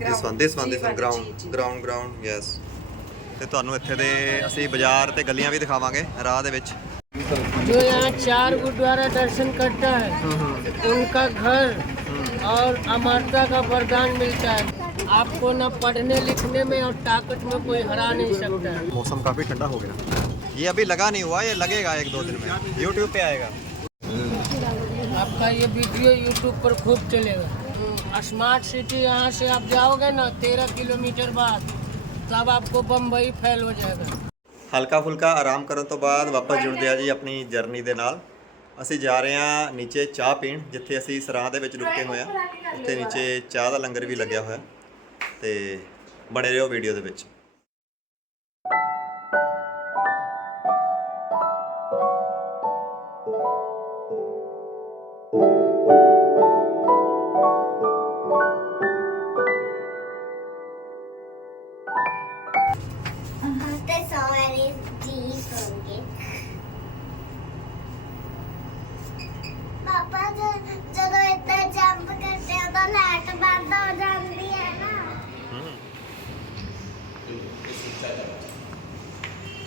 this one this one this one ground ground ground yes ਤੇ ਤੁਹਾਨੂੰ ਇੱਥੇ ਦੇ ਅਸੀਂ ਬਾਜ਼ਾਰ ਤੇ ਗਲੀਆਂ ਵੀ ਦਿਖਾਵਾਂਗੇ ਰਾਹ ਦੇ ਵਿੱਚ जो यहाँ चार गुरुद्वारा दर्शन करता है उनका घर और अमरता का वरदान मिलता है आपको न पढ़ने लिखने में और ताकत में कोई हरा नहीं सकता है मौसम काफी ठंडा हो गया ये अभी लगा नहीं हुआ ये लगेगा एक दो दिन में यूट्यूब पे आएगा आपका ये वीडियो यूट्यूब पर खूब चलेगा स्मार्ट सिटी यहाँ से आप जाओगे ना तेरह किलोमीटर बाद तब आपको बम्बई फैल हो जाएगा ਹਲਕਾ ਫੁਲਕਾ ਆਰਾਮ ਕਰਨ ਤੋਂ ਬਾਅਦ ਵਾਪਸ ਜੁੜਦੇ ਆ ਜੀ ਆਪਣੀ ਜਰਨੀ ਦੇ ਨਾਲ ਅਸੀਂ ਜਾ ਰਹੇ ਹਾਂ ਨੀਚੇ ਚਾਹ ਪੀਣ ਜਿੱਥੇ ਅਸੀਂ ਸਰਾਂ ਦੇ ਵਿੱਚ ਰੁਕੇ ਹੋਏ ਆ ਉੱਥੇ ਨੀਚੇ ਚਾਹ ਦਾ ਲੰਗਰ ਵੀ ਲੱਗਿਆ ਹੋਇਆ ਤੇ ਬਣੇ ਰਹੋ ਵੀਡੀਓ ਦੇ ਵਿੱਚ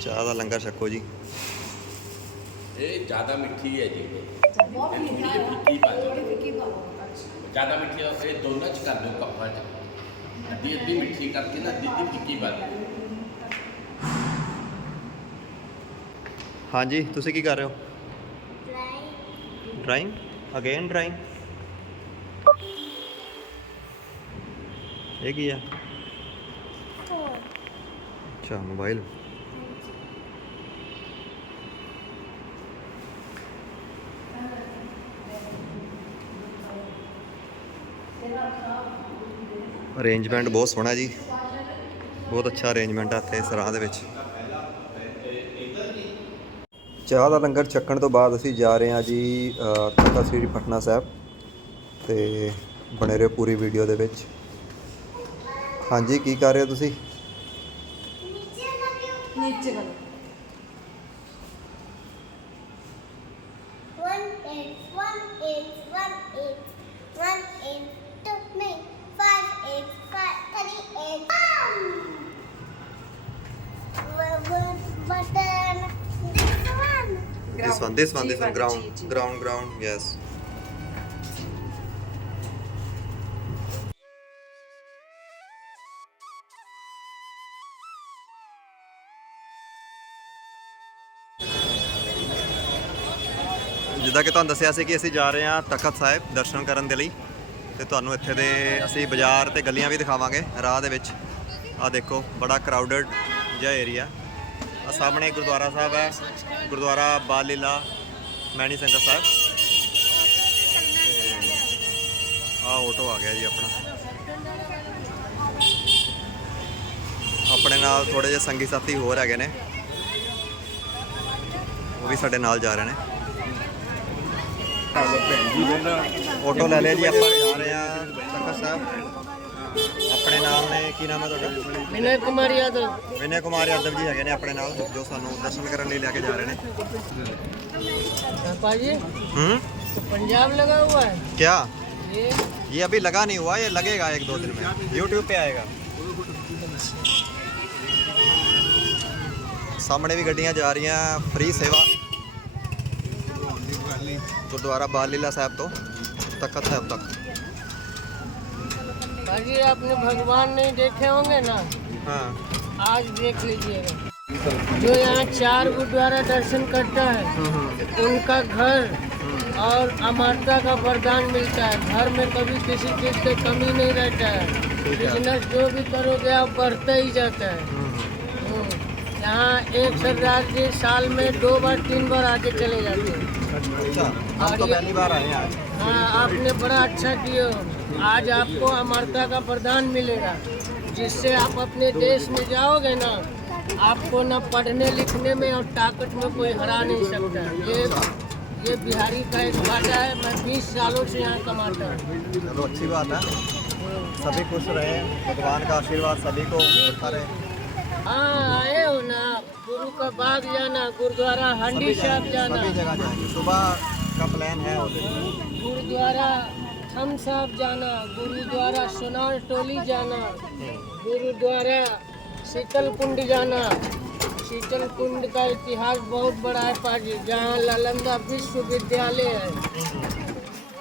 ਚਾਹ ਦਾ ਲੰਗਰ ਛਕੋ ਜੀ ਇਹ ਜ਼ਿਆਦਾ ਮਿੱਠੀ ਹੈ ਜੀ ਬਹੁਤ ਮਿੱਠੀ ਹੈ ਫਿੱਕੀ ਪਾ ਦਿਓ ਜ਼ਿਆਦਾ ਮਿੱਠੀ ਹੈ, ਇਹ ਦੋਨਾਂ ਚ ਕਰ ਦਿਓ ਕੱਪਾਂ ਚ ਅੱਧੀ ਅੱਧੀ ਮਿੱਠੀ ਕਰਕੇ ਨਾ ਅੱਧੀ ਅੱਧੀ ਫਿੱਕੀ ਪਾ ਦਿਓ ਹਾਂਜੀ ਤੁਸੀਂ ਕੀ ਕਰ ਰਹੇ ਹੋ ਡਰਾਈ ਡਰਾਇੰਗ ਅਗੇਨ ਡਰਾਇੰਗ ਇਹ ਕੀ ਆ ਅੱਛਾ ਮੋਬਾਈਲ ਅਰੇਂਜਮੈਂਟ ਬਹੁਤ ਸੋਹਣਾ ਜੀ। ਬਹੁਤ ਅੱਛਾ ਅਰੇਂਜਮੈਂਟ ਆ ਇੱਥੇ ਸਰਾਂ ਦੇ ਵਿੱਚ। ਚਾਹ ਦਾ ਲੰਗਰ ਛਕਣ ਤੋਂ ਬਾਅਦ ਅਸੀਂ ਜਾ ਰਹੇ ਹਾਂ ਜੀ ਤਖਤ ਸ੍ਰੀ ਪਟਨਾ ਸਾਹਿਬ ਤੇ ਬਣੇ ਰਹੋ ਪੂਰੀ ਵੀਡੀਓ ਦੇ ਵਿੱਚ। ਹਾਂਜੀ ਕੀ ਕਰ ਰਹੇ ਹੋ ਤੁਸੀਂ? ਨੀਚੇ ਲੱਗਿਓ ਨੀਚੇ ਵਾਲਾ। One eight, one eight, one eight, one eight, two, nine, But, but, but then this one. this one this one this one ground ground ground yes ਜਿੱਦਾਂ ਕਿ ਤੁਹਾਨੂੰ ਦੱਸਿਆ ਸੀ ਕਿ ਅਸੀਂ ਜਾ ਰਹੇ ਹਾਂ ਤਖਤ ਸਾਹਿਬ ਦਰਸ਼ਨ ਕਰਨ ਦੇ ਲਈ ਤੇ ਤੁਹਾਨੂੰ ਇੱਥੇ ਦੇ ਅਸੀਂ ਬਾਜ਼ਾਰ ਤੇ ਗਲੀਆਂ ਵੀ ਦਿਖਾਵਾਂਗੇ, ਰਾਹ ਦੇ ਵਿੱਚ। ਆ ਦੇਖੋ, ਬੜਾ ਕਰਾਊਡਡ ਜਿਹਾ ਏਰੀਆ ਆ ਸਾਹਮਣੇ ਗੁਰਦੁਆਰਾ ਸਾਹਿਬ ਹੈ, ਗੁਰਦੁਆਰਾ ਬਾਲ ਲੀਲਾ ਮੈਣੀ ਸੰਗਤ ਸਾਹਿਬ। ਆ ਆਟੋ ਆ ਗਿਆ ਜੀ ਆਪਣਾ। ਆਪਣੇ ਨਾਲ ਥੋੜੇ ਜਿਹੇ ਸੰਗੀ ਸਾਥੀ ਹੋਰ ਹੈਗੇ ਨੇ। ਉਹ ਵੀ ਸਾਡੇ ਨਾਲ ਜਾ ਰਹੇ ਨੇ। ਧੰਨਵਾਦ ਭੈਣ ਜੀ ਮੇਰਾ ਆਟੋ ਲੈ ਲਿਆ ਜੀ ਆਪਾਂ ਜਾ ਰਹੇ ਆ ਤਖਤ ਸਾਹਿਬ। ਆਪਣੇ ਨਾਲ ਨੇ ਕੀ ਨਾਮ ਹੈ ਤੁਹਾਡਾ? ਵਿਨੇ ਕੁਮਾਰ ਯਾਦਵ ਵਿਨੇ ਕੁਮਾਰ ਯਾਦਵ ਜੀ ਹੈਗੇ ਨੇ ਆਪਣੇ ਨਾਲ ਜੋ ਸਾਨੂੰ ਦਰਸ਼ਨ ਕਰਨ ਲਈ ਲੈ ਕੇ ਜਾ ਰਹੇ ਨੇ। ਪਾਪਾ ਜੀ ਹੂੰ? पंजाब लगा हुआ है क्या ये ये अभी लगा नहीं हुआ ये लगेगा एक दो दिन में यूट्यूब पे आएगा ਸਾਹਮਣੇ ਵੀ ਗੱਡੀਆਂ ਜਾ ਰਹੀਆਂ ਫ੍ਰੀ ਸੇਵਾ गुरुद्वारा बालीला साहब तो तखत साहब तक। भाजी आपने भगवान नहीं देखे होंगे ना? हाँ। आज देख लीजिएगा। जो यहाँ चार गुरुद्वारा दर्शन करता है हाँ, हाँ। उनका घर हाँ। और अमरता का वरदान मिलता है। घर में कभी किसी चीज़ से कमी नहीं रहता है। बिज़नेस जो भी करोगे आप बढ़ता ही जाता है। यहाँ एक सरदार जी साल में दो बार तीन बार आगे चले जाते हैं। अच्छा हम तो पहली बार आए हैं आज। हाँ आपने बड़ा अच्छा किया। आज आपको अमरता का वरदान मिलेगा। जिससे आप अपने देश में जाओगे ना आपको ना पढ़ने लिखने में और ताकत में कोई हरा नहीं सकता। ये ये बिहारी का एक वादा है मैं 20 सालों से यहाँ कमाता हूँ। चलो अच्छी बात है। सभी खुश रहे भगवान का आशीर्वाद सभी को। रहे हाँ आए हो ना गुरु का बाग जाना गुरुद्वारा हंडी साहब जाना। सभी जगह जाएँगे। सुबह का प्लान है गुरुद्वारा खम साहब जाना गुरुद्वारा सोनार टोली जाना गुरुद्वारा शीतल कुंड जाना। शीतल कुंड का इतिहास बहुत बड़ा है पाजी जहाँ नालंदा विश्वविद्यालय है।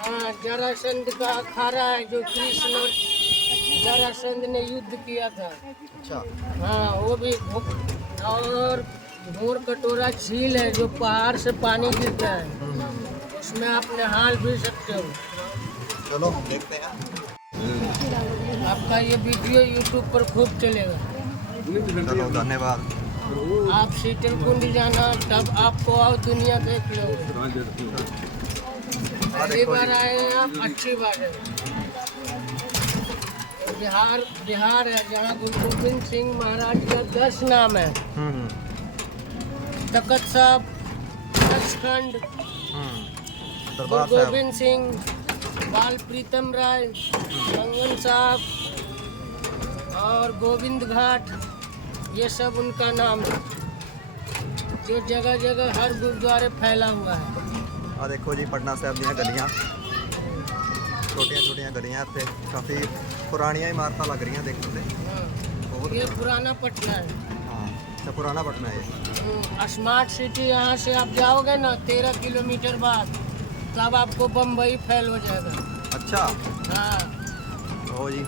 हाँ जरासंध का अखाड़ा है जो कृष्ण जरासंध ने युद्ध किया था। अच्छा। हाँ वो भी और घोर कटोरा झील है जो पहाड़ से पानी गिरता है। उसमें आप नहा भी सकते हो। चलो देखते हैं। आपका ये वीडियो यूट्यूब पर खूब चलेगा। चलो धन्यवाद। आप शीतल कुंड जाना तब आपको और दुनिया देख लो। हाँ, पहली बार आए हैं आप अच्छी बात है। बिहार बिहार है जहाँ गुरु गोविंद सिंह महाराज का दस नाम है। हम्म। तकत साहब दसखंड गुरु गोविंद सिंह बाल प्रीतम राय मंगन साहब और गोविंद घाट ये सब उनका नाम है। जो जगह जगह हर गुरुद्वारे फैला हुआ है। और देखो जी पटना साहब दियाँ गलियाँ। छोटिया छोटिया गलियाँ थे काफ़ी ਪੁਰਾਣੀਆਂ ਇਮਾਰਤਾਂ ਲੱਗ ਰਹੀਆਂ ਦੇਖਣ ਤੇ हाँ, ਬਹੁਤ ये पुराना पटना है ਹਾਂ ਅੱਛਾ ਪੁਰਾਣਾ ਪਟਨਾ ਹੈ ਇਹ। हम्म, स्मार्ट सिटी यहाँ से आप जाओगे ना तेरह किलोमीटर बाद तब आपको बम्बई फैल हो जाएगा ਅੱਛਾ हाँ ਉਹ ਜੀ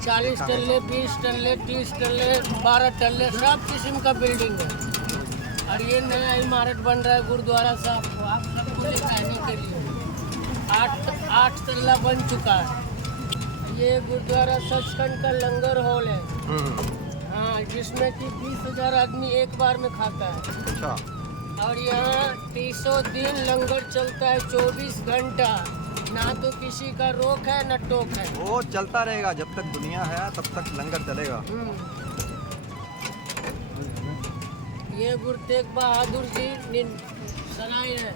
चालीस टल्ले बीस टल्ले तीस टल्ले बारह टल्ले सब किस्म का बिल्डिंग है और ये नया इमारत बन रहा है गुरुद्वारा साहब को आप सबको दिखाने के लिए आठ आठ तल्ला बन चुका है ये गुरुद्वारा सचखंड का लंगर हॉल है। हम्म। हाँ जिसमें कि बीस हज़ार आदमी एक बार में खाता है। अच्छा। और यहाँ तीसो दिन लंगर चलता है चौबीस घंटा। ना तो किसी का रोक है ना टोक है। वो चलता रहेगा जब तक दुनिया है तब तक लंगर चलेगा। हम्म। ये गुरु तेग बहादुर जी सनाई है।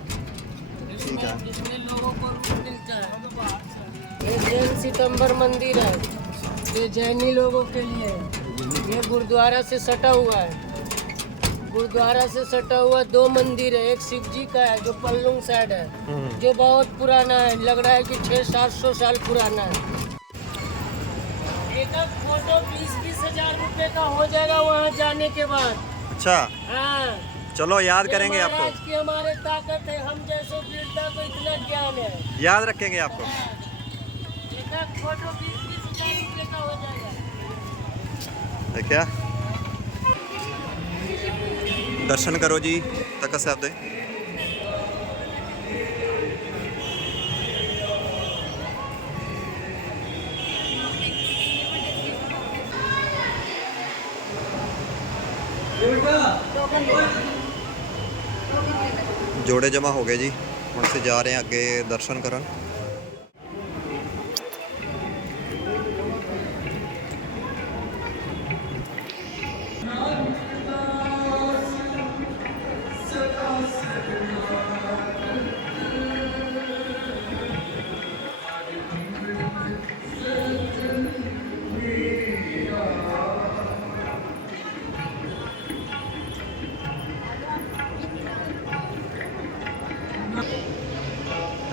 जिसमें लोगों को मिलता है। ये जैन सितंबर मंदिर है। ये जैनी लोगों के लिए। है ये गुरुद्वारा से सटा हुआ है। गुरुद्वारा से सटा हुआ दो मंदिर है। एक शिव जी का है जो पल्लुंग साइड है। हम्म। जो बहुत पुराना है। लग रहा है कि छः सात सौ साल पुराना है। एक फ़ोटो बीस बीस हज़ार रुपए का हो जाएगा वहाँ जाने के बाद। अच्छा। हाँ। चलो याद करेंगे आपको। की हमारे ताकत है। हम जैसे को इतना ज्ञान है। याद रखेंगे आपको। देखिए दर्शन करो जी तक साहब दे। जोड़े जमा हो गए जी हम से जा रहे हैं अगे दर्शन करा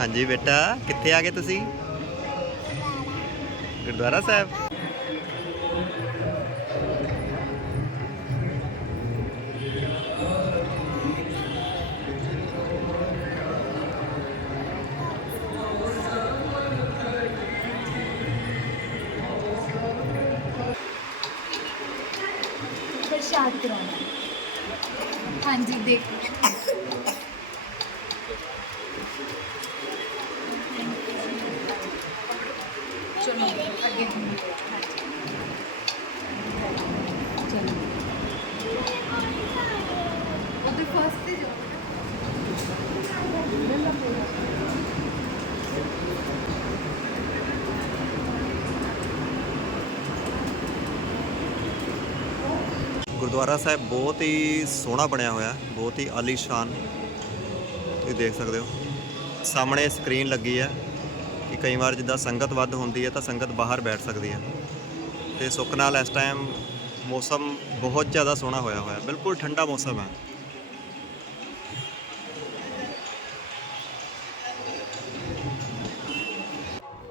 हाँ जी बेटा कितने आ गए तुम गुरद्वारा साहब हाँ जी देखो ਗੁਰਦੁਆਰਾ ਸਾਹਿਬ ਬਹੁਤ ਹੀ ਸੋਹਣਾ ਬਣਿਆ ਹੋਇਆ, ਬਹੁਤ ਹੀ ਆਲੀਸ਼ਾਨ। ਤੁਸੀਂ ਦੇਖ ਸਕਦੇ ਹੋ। ਸਾਹਮਣੇ ਸਕਰੀਨ ਲੱਗੀ ਹੈ ਕਿ ਕਈ ਵਾਰ ਜਿੱਦਾਂ ਸੰਗਤ ਵੱਧ ਹੁੰਦੀ ਹੈ ਤਾਂ ਸੰਗਤ ਬਾਹਰ ਬੈਠ ਸਕਦੀ ਹੈ। ਤੇ ਸੁੱਕ ਨਾਲ ਇਸ ਟਾਈਮ ਮੌਸਮ ਬਹੁਤ ਜ਼ਿਆਦਾ ਸੋਹਣਾ ਹੋਇਆ ਹੋਇਆ, ਬਿਲਕੁਲ ਠੰਡਾ ਮੌਸਮ ਹੈ।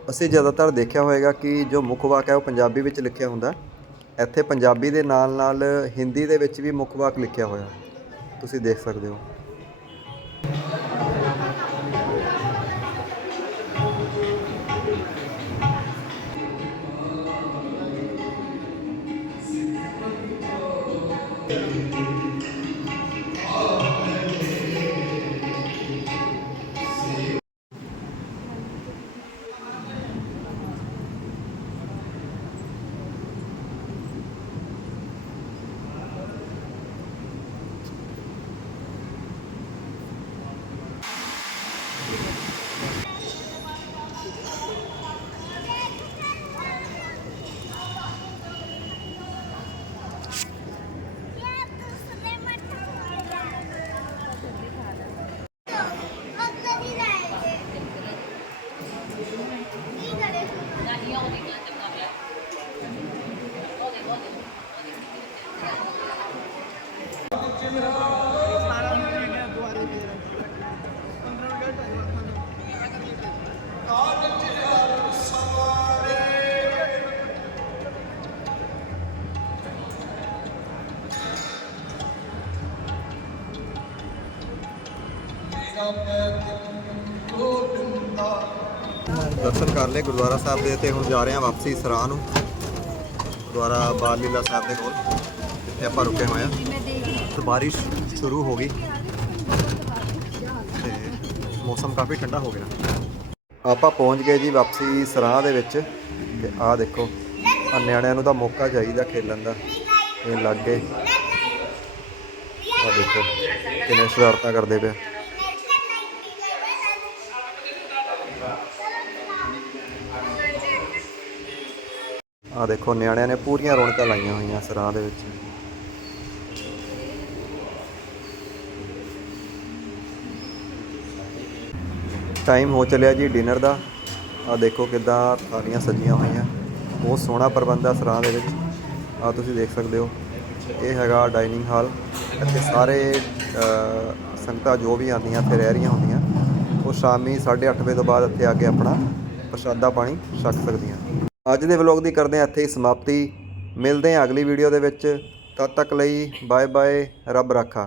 ਅਸੀਂ ਜ਼ਿਆਦਾਤਰ ਦੇਖਿਆ ਹੋਵੇਗਾ ਕਿ ਜੋ ਮੁੱਖ ਵਾਕ ਹੈ ਉਹ ਪੰਜਾਬੀ ਵਿੱਚ ਲਿਖਿਆ ਹੁੰਦਾ ਇੱਥੇ ਪੰਜਾਬੀ ਦੇ ਨਾਲ ਨਾਲ ਹਿੰਦੀ ਦੇ ਵਿੱਚ ਵੀ ਮੁੱਖ ਵਾਕ ਲਿਖਿਆ ਹੋਇਆ ਤੁਸੀਂ ਦੇਖ ਸਕਦੇ ਹੋ। ਦਰਸ਼ਨ ਕਰ ਲਏ ਗੁਰਦੁਆਰਾ ਸਾਹਿਬ ਦੇ ਤੇ ਹੁਣ ਜਾ ਰਹੇ ਹਾਂ ਵਾਪਸੀ ਸਰਾਂ ਨੂੰ। ਗੁਰਦੁਆਰਾ ਬਾਲ ਲੀਲਾ ਸਾਹਿਬ ਦੇ ਕੋਲ। ਜਿੱਥੇ ਆਪਾਂ ਰੁਕੇ ਹੋਏ ਹਾਂ। ਬਾਰਿਸ਼ ਸ਼ੁਰੂ ਹੋ ਗਈ। ਤੇ ਮੌਸਮ ਕਾਫੀ ਠੰਡਾ ਹੋ ਗਿਆ। ਆਪਾਂ ਪਹੁੰਚ ਗਏ ਜੀ ਵਾਪਸੀ ਸਰਾਂ ਦੇ ਵਿੱਚ। ਤੇ ਆਹ ਦੇਖੋ ਆ ਨਿਆਣਿਆਂ ਨੂੰ ਤਾਂ ਮੌਕਾ ਚਾਹੀਦਾ ਖੇਲਣ ਦਾ। ਇਹ ਲੱਗ ਗਏ। ਆਹ ਦੇਖੋ, ਕਿੰਨੇ ਸ਼ਰਾਰਤਾਂ ਕਰਦੇ ਪਏ। ਆ ਦੇਖੋ, ਨਿਆਣਿਆਂ ਨੇ ਪੂਰੀਆਂ ਰੌਣਕਾਂ ਲਾਈਆਂ ਹੋਈਆਂ ਸਰਾਂ ਦੇ ਵਿੱਚ। ਟਾਈਮ ਹੋ ਚੱਲਿਆ ਜੀ ਡਿਨਰ ਦਾ। ਆ ਦੇਖੋ ਕਿਦਾਂ ਥਾਲੀਆਂ ਸਜੀਆਂ ਹੋਈਆਂ। ਬਹੁਤ ਸੋਹਣਾ ਪ੍ਰਬੰਧ ਆ ਸਰਾਂ ਦੇ ਵਿੱਚ। ਆ ਤੁਸੀਂ ਦੇਖ ਸਕਦੇ ਹੋ। ਇਹ ਹੈਗਾ ਡਾਈਨਿੰਗ ਹਾਲ ਇੱਥੇ ਸਾਰੇ ਸੰਗਤਾਂ ਜੋ ਵੀ ਆਉਂਦੀਆਂ, ਇੱਥੇ ਰਹਿ ਰਹੀਆਂ ਹੁੰਦੀਆਂ। ਉਹ ਸ਼ਾਮੀ 8:30 ਵਜੇ ਤੋਂ ਬਾਅਦ ਇੱਥੇ ਆ ਕੇ ਆਪਣਾ ਪ੍ਰਸ਼ਾਦਾ ਪਾਣੀ ਛਕ ਸਕਦੀਆਂ। ਅੱਜ ਦੇ ਵਲੌਗ ਦੀ ਕਰਦੇ ਹਾਂ ਇੱਥੇ ਹੀ ਸਮਾਪਤੀ। ਮਿਲਦੇ ਹਾਂ ਅਗਲੀ ਵੀਡੀਓ ਦੇ ਵਿੱਚ। ਤਦ ਤੱਕ ਲਈ ਬਾਏ ਬਾਏ ਰੱਬ ਰਾਖਾ।